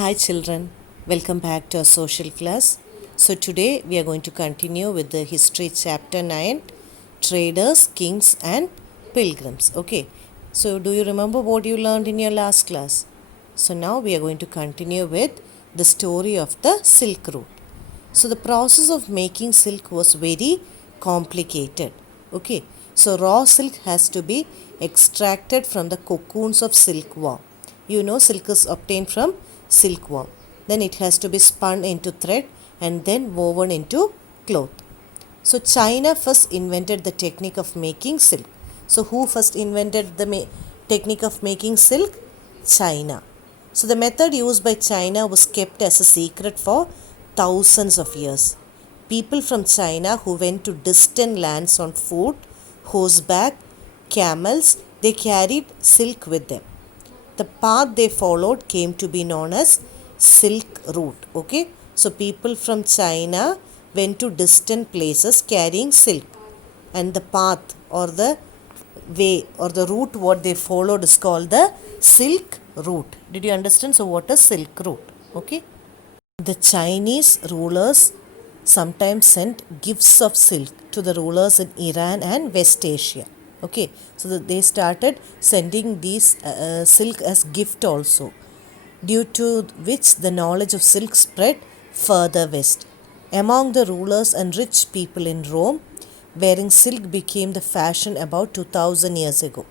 Hi children, welcome back to our social class. So today we are going to continue with the history chapter 9, traders, kings and pilgrims. Okay, so do you remember what you learned in your last class? So now we are going to continue with the story of the Silk Route. So the process of making silk was very complicated. Okay, so raw silk has to be extracted from the cocoons of silkworm. You know, silk is obtained from silkworm. Then it has to be spun into thread and then woven into cloth. So China first invented the technique of making silk. So who first invented the technique of making silk? China. So the method used by China was kept as a secret for thousands of years. People from China who went to distant lands on foot, horseback, camels, they carried silk with them. The path they followed came to be known as Silk Route. Okay, so people from China went to distant places carrying silk, and the path or the way or the route what they followed is called the Silk Route. Did you understand? So, what is Silk Route? Okay, the Chinese rulers sometimes sent gifts of silk to the rulers in Iran and West Asia. Okay, so they started sending these silk as gift also, due to which the knowledge of silk spread further west. Among the rulers and rich people in Rome, wearing silk became the fashion about 2000 years ago.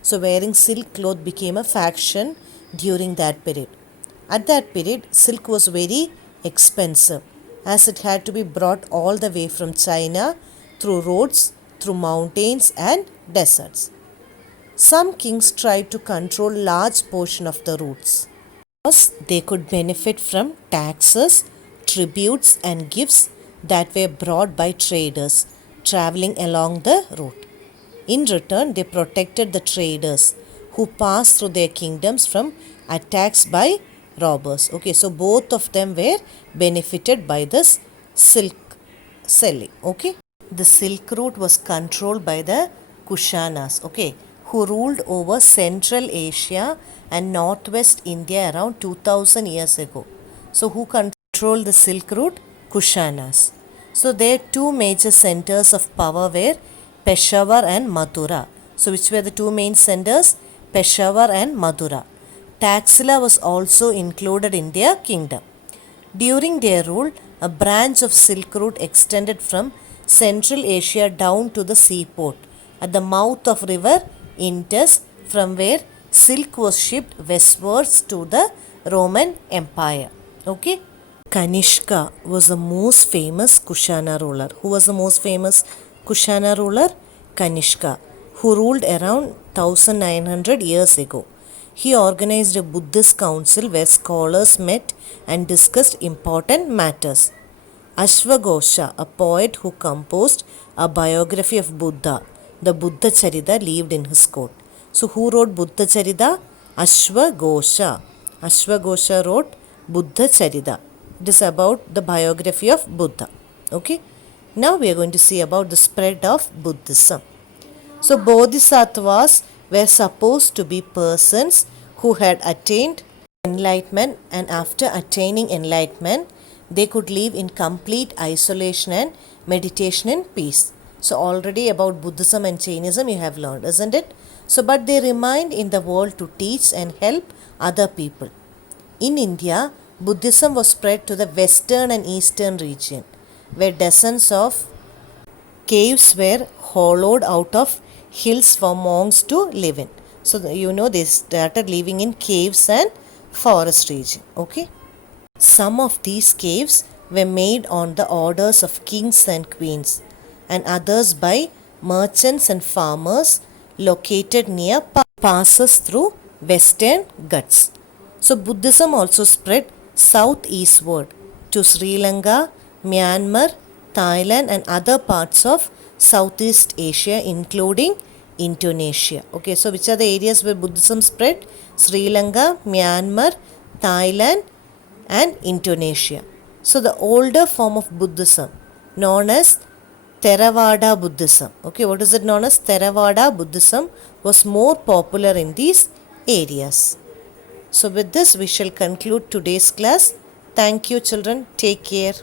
So, wearing silk cloth became a fashion during that period. At that period, silk was very expensive as it had to be brought all the way from China through roads, through mountains and deserts. Some kings tried to control large portion of the routes because they could benefit from taxes, tributes and gifts that were brought by traders traveling along the route. In return, they protected the traders who passed through their kingdoms from attacks by robbers. Okay, so both of them were benefited by this silk selling. Okay, the Silk Route was controlled by the Kushanas. Okay, who ruled over Central Asia and Northwest India around 2000 years ago. So, who controlled the Silk Route? Kushanas. So, their two major centers of power were Peshawar and Mathura. So, which were the two main centers? Peshawar and Mathura. Taxila was also included in their kingdom. During their rule, a branch of Silk Route extended from Central Asia down to the seaport at the mouth of river Indus, from where silk was shipped westwards to the Roman Empire. Okay. Kanishka was the most famous Kushana ruler. Who was the most famous Kushana ruler? Kanishka, who ruled around 1900 years ago. He organized a Buddhist council where scholars met and discussed important matters. Ashwagosha, a poet who composed a biography of Buddha, the Buddha Charita, lived in his court. So, who wrote Buddha Charita? Ashwagosha. Ashwagosha wrote Buddha Charita. It is about the biography of Buddha. Okay. Now we are going to see about the spread of Buddhism. So, Bodhisattvas were supposed to be persons who had attained enlightenment, and after attaining enlightenment, they could live in complete isolation and meditation in peace. So, already about Buddhism and Jainism you have learned, isn't it? So, but they remained in the world to teach and help other people. In India, Buddhism was spread to the western and eastern region, where dozens of caves were hollowed out of hills for monks to live in. So, they started living in caves and forest region. Okay. Some of these caves were made on the orders of kings and queens, and others by merchants and farmers located near passes through western Ghats. So, Buddhism also spread southeastward to Sri Lanka, Myanmar, Thailand, and other parts of Southeast Asia, including Indonesia. Okay, so which are the areas where Buddhism spread? Sri Lanka, Myanmar, Thailand, and Indonesia. So, the older form of Buddhism, known as Theravada Buddhism. Okay, what is it known as? Theravada Buddhism was more popular in these areas. So with this we shall conclude today's class. Thank you children. Take care.